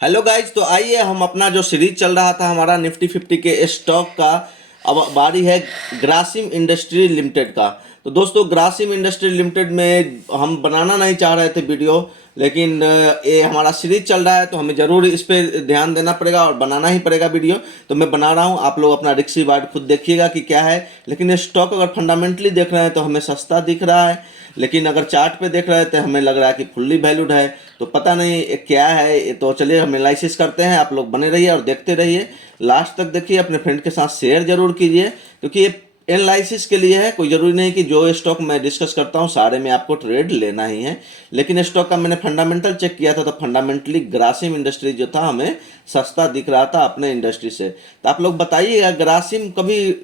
Hello guys, तो आइए हम अपना जो सीरीज चल रहा था हमारा निफ्टी 50 के स्टॉक का, अब बारी है ग्रासिम इंडस्ट्री लिमिटेड का। तो दोस्तों, ग्रासिम इंडस्ट्री लिमिटेड में हम बनाना नहीं चाह रहे थे वीडियो, लेकिन ये हमारा सीरीज चल रहा है तो हमें ज़रूर इस पे ध्यान देना पड़ेगा और बनाना ही पड़ेगा वीडियो। तो मैं बना रहा हूँ, आप लोग अपना रिस्क रिवार्ड खुद देखिएगा कि क्या है। लेकिन ये स्टॉक अगर फंडामेंटली देख रहे हैं तो हमें सस्ता दिख रहा है, लेकिन अगर चार्ट पे देख रहे हैं तो हमें लग रहा है कि फुल्ली वैल्यूड है। तो पता नहीं ये क्या है, ये तो चलिए हम एनालिसिस करते हैं। आप लोग बने रहिए और देखते रहिए, लास्ट तक देखिए, अपने फ्रेंड के साथ शेयर जरूर कीजिए, क्योंकि ये एनालिसिस के लिए है। कोई ज़रूरी नहीं कि जो स्टॉक मैं डिस्कस करता हूँ सारे में आपको ट्रेड लेना ही है। लेकिन स्टॉक का मैंने फंडामेंटल चेक किया था, तो फंडामेंटली ग्रासिम इंडस्ट्री जो था हमें सस्ता दिख रहा था अपने इंडस्ट्री से। तो आप लोग बताइएगा, ग्रासिम कभी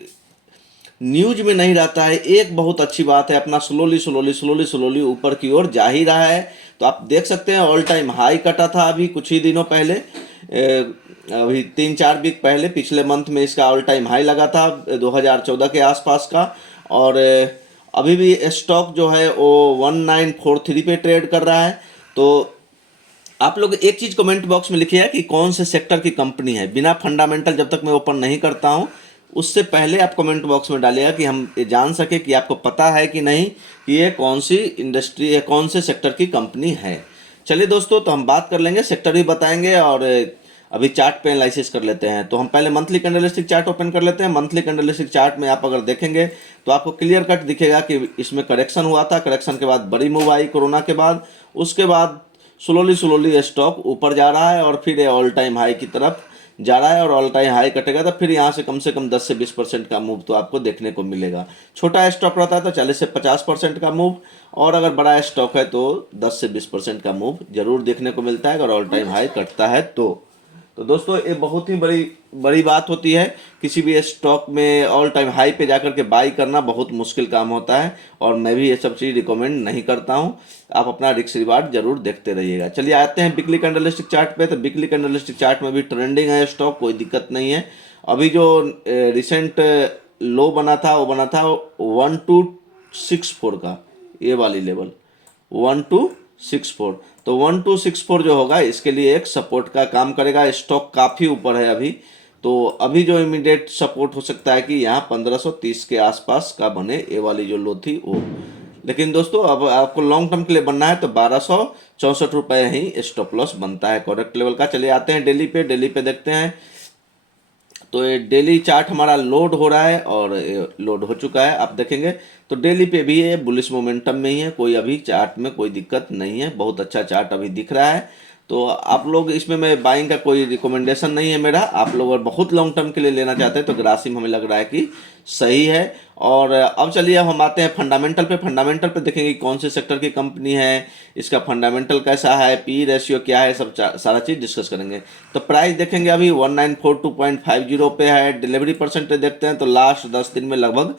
न्यूज में नहीं रहता है, एक बहुत अच्छी बात है। अपना स्लोली स्लोली स्लोली स्लोली ऊपर की ओर जा ही रहा है। तो आप देख सकते हैं, ऑल टाइम हाई कटा था अभी कुछ ही दिनों पहले, अभी 3-4 वीक पहले, पिछले मंथ में इसका ऑल टाइम हाई लगा था 2014 के आसपास का। और अभी भी स्टॉक जो है वो 1943 पे ट्रेड कर रहा है। तो आप लोग एक चीज़ कमेंट बॉक्स में लिखिए कि कौन से सेक्टर की कंपनी है। बिना फंडामेंटल जब तक मैं ओपन नहीं करता हूँ, उससे पहले आप कमेंट बॉक्स में डालिएगा कि हम ये जान सके कि आपको पता है कि नहीं कि ये कौन सी इंडस्ट्री है, कौन से सेक्टर की कंपनी है। चलिए दोस्तों, तो हम बात कर लेंगे, सेक्टर भी बताएंगे और अभी चार्ट पे एनालिसिस कर लेते हैं। तो हम पहले मंथली कैंडलस्टिक चार्ट ओपन कर लेते हैं। मंथली कैंडलस्टिक चार्ट में आप अगर देखेंगे तो आपको क्लियर कट दिखेगा कि इसमें करेक्शन हुआ था, करेक्शन के बाद बड़ी मूव आई कोरोना के बाद। उसके बाद स्लोली स्लोली स्टॉक ऊपर जा रहा है और फिर ये ऑल टाइम हाई की तरफ जा रहा है, और ऑल टाइम हाई कटेगा तो फिर यहाँ से कम 10 से 20% का मूव तो आपको देखने को मिलेगा। छोटा स्टॉक रहता है तो 40 से 50% का मूव, और अगर बड़ा स्टॉक है तो 10 से 20% का मूव जरूर देखने को मिलता है अगर ऑल टाइम हाई कटता है तो दोस्तों, ये बहुत ही बड़ी बड़ी बात होती है। किसी भी स्टॉक में ऑल टाइम हाई पे जाकर के बाई करना बहुत मुश्किल काम होता है, और मैं भी ये सब चीज़ रिकमेंड नहीं करता हूँ। आप अपना रिस्क रिवार्ड जरूर देखते रहिएगा। चलिए आते हैं वीकली कैंडलस्टिक चार्ट पे। तो वीकली कैंडलस्टिक चार्ट में भी ट्रेंडिंग है स्टॉक, कोई दिक्कत नहीं है। अभी जो रिसेंट लो बना था वो बना था 1264 का, ये वाली लेवल 1264। तो 1264 जो होगा इसके लिए एक सपोर्ट का काम करेगा। स्टॉक काफ़ी ऊपर है अभी, तो अभी जो इमीडिएट सपोर्ट हो सकता है कि यहाँ 1530 के आसपास का बने, ये वाली जो लो थी वो। लेकिन दोस्तों, अब आपको लॉन्ग टर्म के लिए बनना है तो 1264 रुपये ही स्टॉप लॉस बनता है करेक्ट लेवल का। चलिए आते हैं डेली पे। डेली पे देखते हैं, तो ये डेली चार्ट हमारा लोड हो रहा है और ये लोड हो चुका है। आप देखेंगे तो डेली पे भी ये बुलिश मोमेंटम में ही है, कोई अभी चार्ट में कोई दिक्कत नहीं है, बहुत अच्छा चार्ट अभी दिख रहा है। तो आप लोग इसमें, मैं बाइंग का कोई रिकमेंडेशन नहीं है मेरा। आप लोग अगर बहुत लॉन्ग टर्म के लिए लेना चाहते हैं तो ग्रासिम हमें लग रहा है कि सही है। और अब चलिए हम आते हैं फंडामेंटल पे। फंडामेंटल पे देखेंगे कि कौन से सेक्टर की कंपनी है, इसका फंडामेंटल कैसा है, पी रेशियो क्या है, सब सारा चीज़ डिस्कस करेंगे। तो प्राइस देखेंगे अभी 1942.50 पे है। डिलीवरी परसेंटेज देखते हैं तो लास्ट 10 दिन में लगभग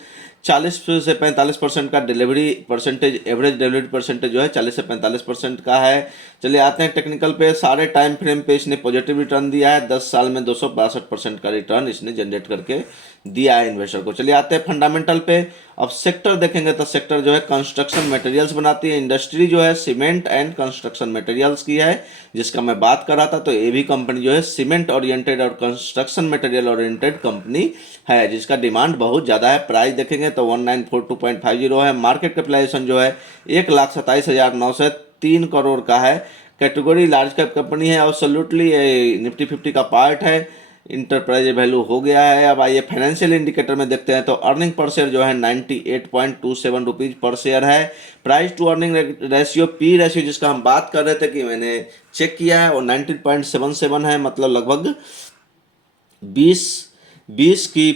40 से 45% का delivery percentage, average delivery percentage जो है 40 से 45% का है। चलिए आते हैं टेक्निकल पे। सारे टाइम फ्रेम पे इसने पॉजिटिव रिटर्न दिया है। 10 साल में 262% का रिटर्न इसने जनरेट करके दिया है इन्वेस्टर को। चलिए आते हैं फंडामेंटल पे। अब सेक्टर देखेंगे तो सेक्टर जो है कंस्ट्रक्शन मटेरियल्स बनाती है। इंडस्ट्री जो है सीमेंट एंड कंस्ट्रक्शन मटेरियल्स की है, जिसका मैं बात कर रहा था। तो ये भी कंपनी जो है सीमेंट ओरिएंटेड और कंस्ट्रक्शन मटेरियल ओरिएंटेड कंपनी है, जिसका डिमांड बहुत ज़्यादा है। प्राइस देखेंगे तो 1942.50 है। मार्केट कैपिटलाइजेशन जो है 1,27,903 करोड़ का है। कैटेगरी लार्ज कैप कंपनी है, एब्सोल्युटली निफ्टी 50 का पार्ट है। इंटरप्राइज वैल्यू हो गया है। अब आइए फाइनेंशियल इंडिकेटर में देखते हैं तो अर्निंग पर शेयर जो है 98.27 रुपीज़ पर शेयर है। Price to earning ratio, P ratio जिसका हम बात कर रहे थे कि मैंने चेक किया है, वो 19.77 है। मतलब लगभग 20 की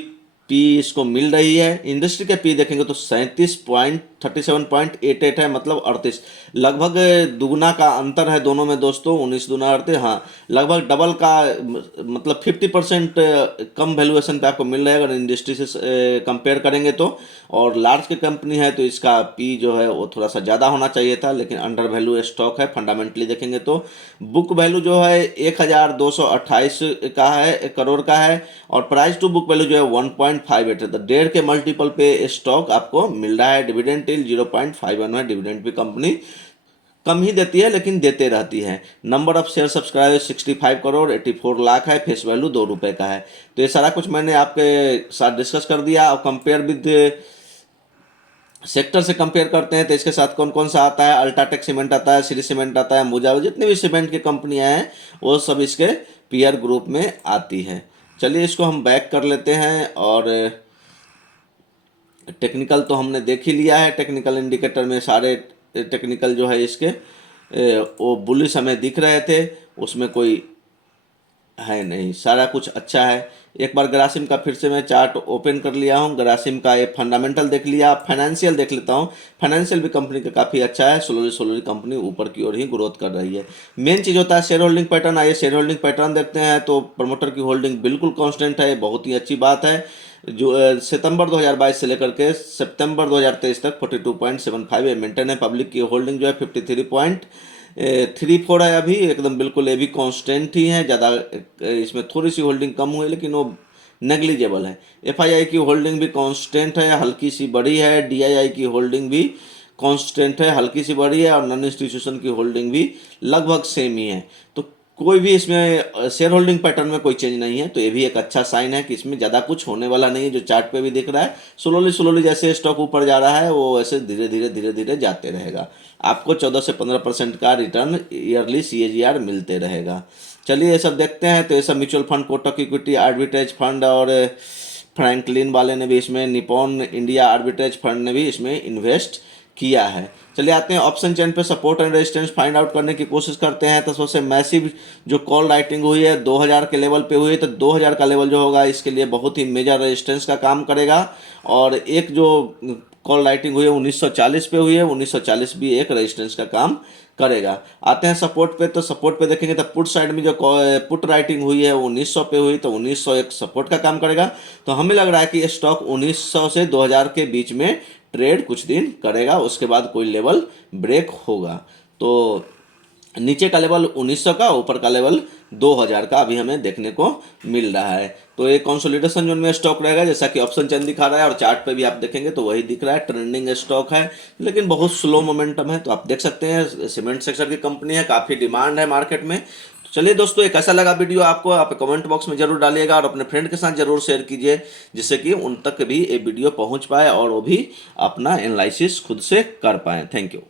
पी इसको मिल रही है। इंडस्ट्री के पी देखेंगे तो 37.87 है, मतलब 38। लगभग दुगना का अंतर है दोनों में दोस्तों, 19 दूना 38। हाँ, लगभग डबल का, मतलब 50% कम वैल्यूएशन पे आपको मिल रहा है अगर इंडस्ट्री से कंपेयर करेंगे तो। और लार्ज की कंपनी है तो इसका पी जो है वो थोड़ा सा ज़्यादा होना चाहिए था, लेकिन अंडर वैल्यू स्टॉक है। फंडामेंटली देखेंगे तो बुक वैल्यू जो है 1,228 का है, करोड़ का है। और प्राइस टू बुक वैल्यू जो है 1.58 है। तो 1.5 के मल्टीपल पे स्टॉक आपको मिल रहा है। डिविडेंड टिल 0.51 है, डिविडेंड भी कंपनी कम ही देती है लेकिन देते रहती है। Number of share subscriber 65 crore 84 lakh है, फेस वैल्यू 2 रुपये का है। तो ये सारा कुछ मैंने आपके साथ डिस्कस कर दिया। और कंपेयर विद सेक्टर से कंपेयर करते हैं तो इसके साथ कौन कौन सा आता है, अल्ट्राटेक सीमेंट आता है, श्री सीमेंट आता है, मुजावर, जितने भी सीमेंट की कंपनियां हैं वो सब इसके पीयर ग्रुप में आती हैं। चलिए इसको हम बैक कर लेते हैं। और टेक्निकल तो हमने देख ही लिया है। टेक्निकल इंडिकेटर में सारे टेक्निकल जो है इसके वो बुलिश हमें दिख रहे थे, उसमें कोई है नहीं, सारा कुछ अच्छा है। एक बार ग्रासिम का फिर से मैं चार्ट ओपन कर लिया हूँ। ग्रासिम का ये फंडामेंटल देख लिया, फाइनेंशियल देख लेता हूँ। फाइनेंशियल भी कंपनी का काफ़ी अच्छा है। स्लोली कंपनी ऊपर की ओर ही ग्रोथ कर रही है। मेन चीज़ होता है शेयर होल्डिंग पैटर्न। आइए शेयर होल्डिंग पैटर्न देखते हैं। तो प्रमोटर की होल्डिंग बिल्कुल कांस्टेंट है, बहुत ही अच्छी बात है। जो सितंबर 2022 से लेकर के सितंबर 2023 तक 42.75 मेंटेन है। पब्लिक की होल्डिंग जो है 53.34 है अभी, एकदम बिल्कुल ये भी कांस्टेंट ही है। ज़्यादा इसमें थोड़ी सी होल्डिंग कम हुई लेकिन वो नेग्लिजेबल है। एफआईआई की होल्डिंग भी कांस्टेंट है, हल्की सी बड़ी है। डीआईआई की होल्डिंग भी कांस्टेंट है, हल्की सी बड़ी है। और नॉन इंस्टीट्यूशन की होल्डिंग भी लगभग सेम ही है। तो कोई भी इसमें शेयर होल्डिंग पैटर्न में कोई चेंज नहीं है। तो ये भी एक अच्छा साइन है कि इसमें ज़्यादा कुछ होने वाला नहीं है। जो चार्ट पे भी दिख रहा है, स्लोली जैसे स्टॉक ऊपर जा रहा है वो ऐसे धीरे धीरे जाते रहेगा। आपको 14 से 15% का रिटर्न ईयरली CAGR मिलते रहेगा। चलिए ये सब देखते हैं। तो ये सब mutual fund, Kotak equity arbitrage fund और फ्रैंकलिन वाले ने भी इसमें, निपॉन इंडिया आर्बिट्रेज फंड ने भी इसमें इन्वेस्ट किया है। चलिए आते हैं ऑप्शन चेन पे support and resistance find out करने की कोशिश करते हैं। तो सबसे मैसिव जो कॉल राइटिंग हुई है 2000 के लेवल पे हुई है। तो 2000 का लेवल जो होगा इसके लिए बहुत ही मेजर रेजिस्टेंस का काम करेगा। और एक जो कॉल राइटिंग हुई है 1940 पे हुई है, 1940 भी एक रेजिस्टेंस का काम करेगा। आते हैं सपोर्ट पे। तो सपोर्ट पे देखेंगे तो पुट साइड में जो पुट राइटिंग हुई है 1900 पे हुई, तो 1900 एक सपोर्ट का काम करेगा। तो हमें लग रहा है कि स्टॉक 1900 से 2000 के बीच में ट्रेड कुछ दिन करेगा, उसके बाद कोई लेवल ब्रेक होगा। तो नीचे का लेवल 1900 का, ऊपर का लेवल 2000 का अभी हमें देखने को मिल रहा है। तो ये कंसोलिडेशन जोन में स्टॉक रहेगा, जैसा कि ऑप्शन चेन दिखा रहा है। और चार्ट पे भी आप देखेंगे तो वही दिख रहा है, ट्रेंडिंग स्टॉक है लेकिन बहुत स्लो मोमेंटम है। तो आप देख सकते हैं सीमेंट सेक्टर की कंपनी है, काफ़ी डिमांड है मार्केट में। तो चलिए दोस्तों, एक कैसा लगा वीडियो आपको, आप कमेंट बॉक्स में जरूर डालिएगा और अपने फ्रेंड के साथ जरूर शेयर कीजिए, जिससे कि उन तक भी ये वीडियो पहुंच पाए और वो भी अपना एनालिसिस खुद से कर पाएँ। Thank you.